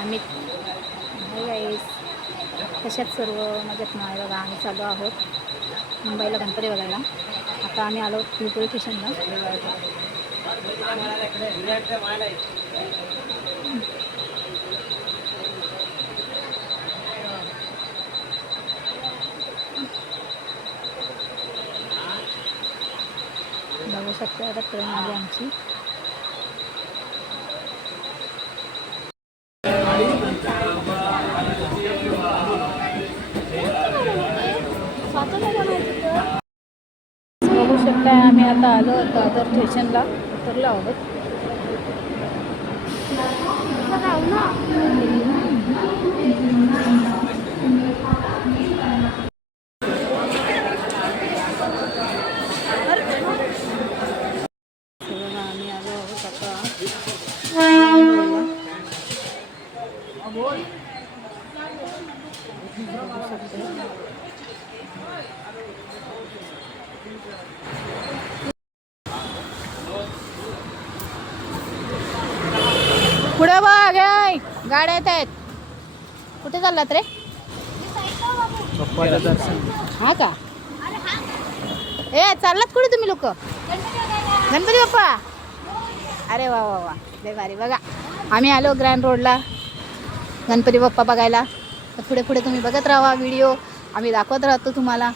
आम्ही गाईस कशात सर्व मजेत नाही बघा. आम्ही चालू आहोत मुंबईला गणपती बघायला. आता आम्ही आलो पिंपरी स्टेशनला. बघू शकते आता ट्रेन आली आमची. बघू शकताय आम्ही आता आलो दादर स्टेशनला उतरलो आहोत. आम्ही आलो आहोत आता. पुढे बघ गाड्या येत आहेत. कुठे चाललात रे? हा का? ए चाललात कुठे तुम्ही लोक? गणपती बाप्पा. अरे वा वा वा लय भारी. बघा आम्ही आलो ग्रँड रोडला गणपती बाप्पा बघायला. तर पुढे पुढे तुम्ही बघत राहा व्हिडिओ. आम्ही दाखवत राहतो तुम्हाला.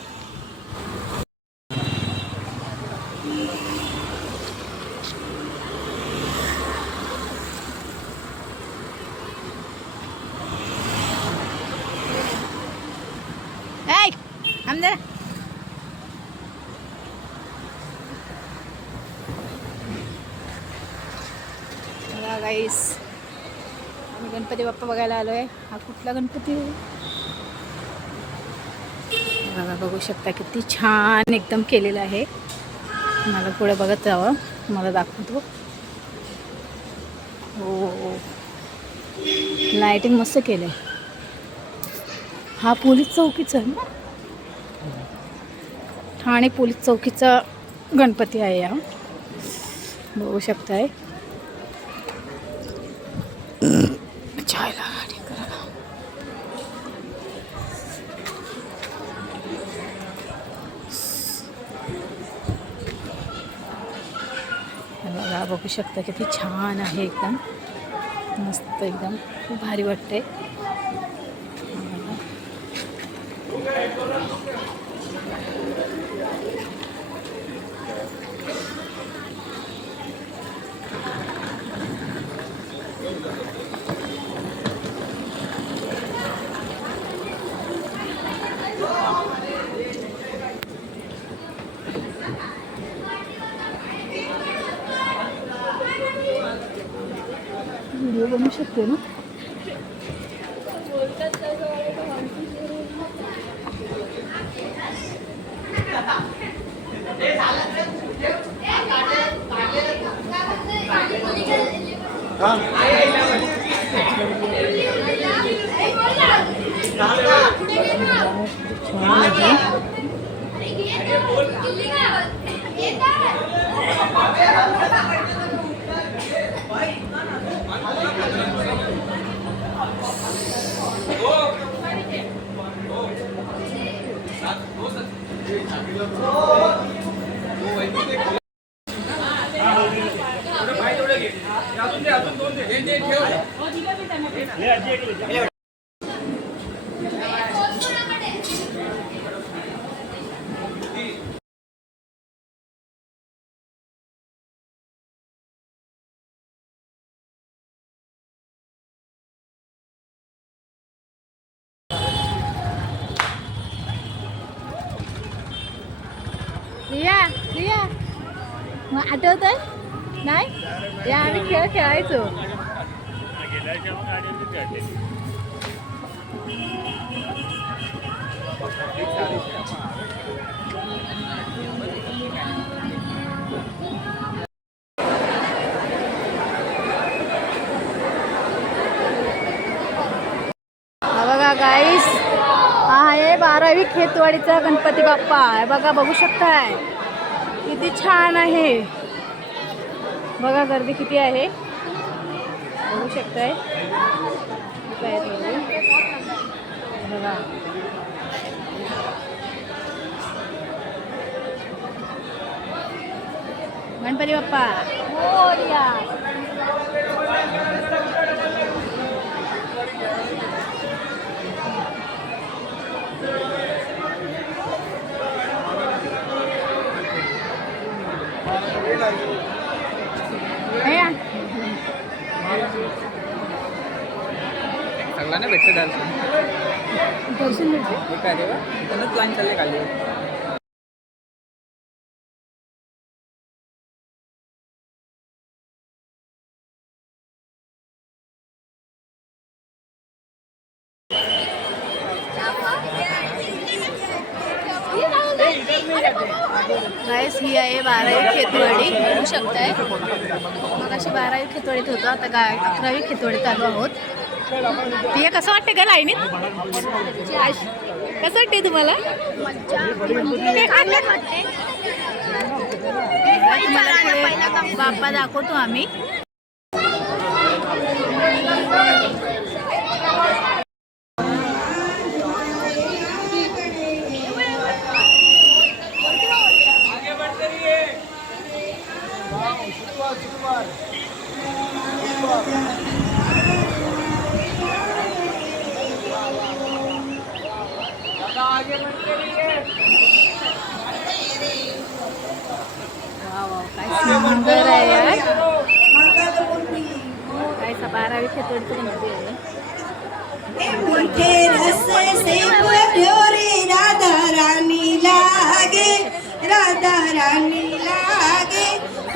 आमदार गाईस आम्ही गणपती बाप्पा बघायला आलो आहे. हा कुठला गणपती बघा. बघू शकता किती छान एकदम केलेलं आहे. मला पुढे बघत जावं. मला दाखवतो. हो लाइटिंग मस्त केलं आहे. हा पोलीस चौकीचा आहे ना? ठाणे पोलीस चौकीचा गणपती आहे हा. बघू शकताय. बघा बघू शकता किती छान आहे. एकदम मस्त एकदम खूप भारी वाटते. व्हिडिओ बनवू शकते ना? रिया रिया मग आठवत आहे नाही? या आम्ही खेळ खेळायचो. बघा गाईस हा आहे 12वी खेतवाडीचा गणपती बाप्पा आहे. बघा बघू शकताय किती छान आहे. बघा गर्दी किती आहे. बघू शकताय काय बघा. गणपती बाप्पा मोरया. सगळ्यांना भेटतं दर्शन भेटते काय रे त्यांनाच प्लॅन चालले खाली. गाईस ही आहे 12वी खेतवाडी. बघू शकताय मग अशी 12वी खेतवाडीत होतो, आता 11वी खेतवाडीत आलो आहोत. ते कसं वाटतं का लाईनीत? कसं वाटते तुम्हाला? तुम्हाला बाप्पा दाखवतो आम्ही. काय सुंदर आहे यार. काय 12वी खेतोडीचं गणपती आहे. राधा रानी लागे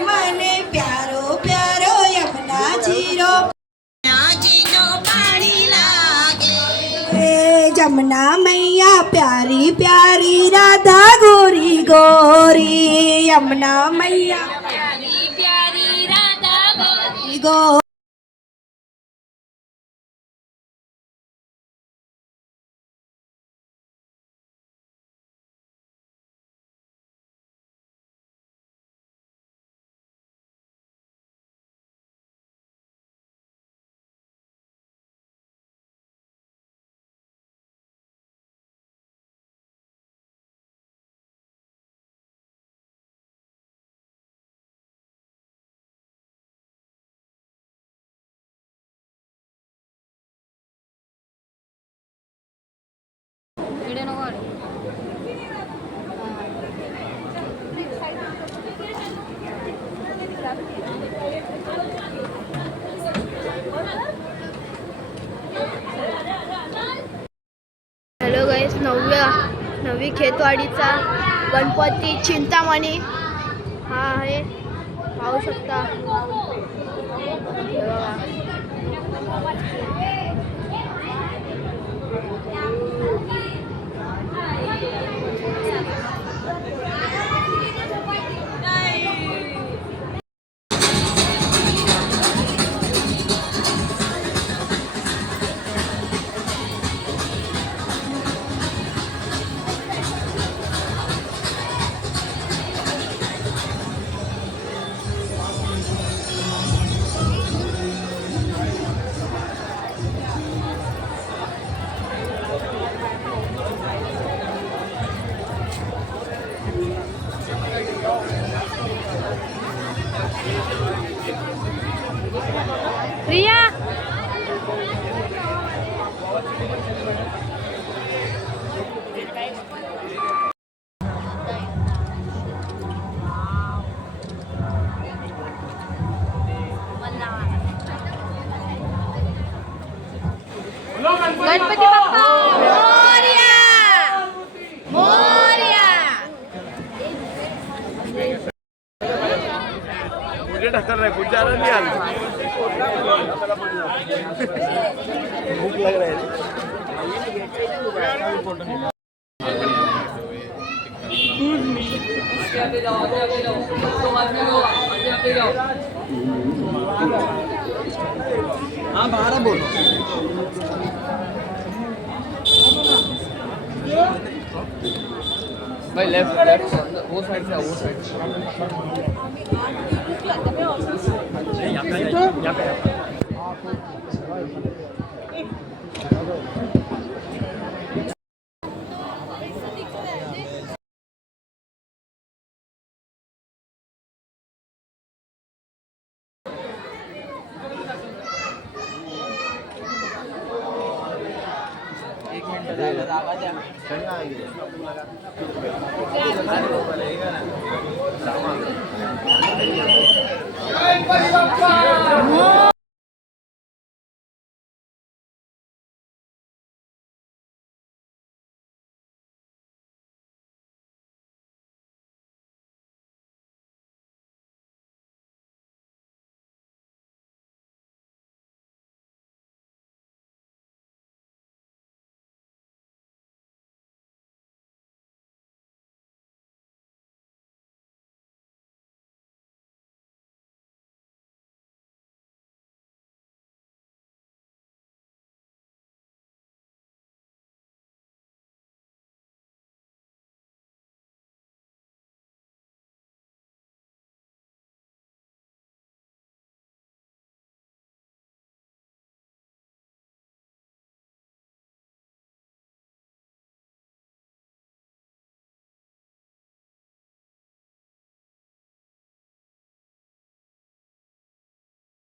मने प्यारो प्यारो यमुना जीरो पानी लागे. जमुना मैया प्यारी प्यारी राधा गोरी गोरी. यमुना मैया प्यारी प्यारी राधा गोरी गोरी. हॅलो गाईस, 9वी खेतवाडीचा गणपती चिंतामणी हा आहे. पाहू शकता. प्रिया गणपती बाप्पा मोरया मोरया. मुझे ढक्कन रहा है, कुछ ज्यादा नहीं आलू. भूख लग रहा है. हाँ 12 बोलो. भाई लेफ्ट वो साइड से वो साइड से. यहाँ पे जागा द्या.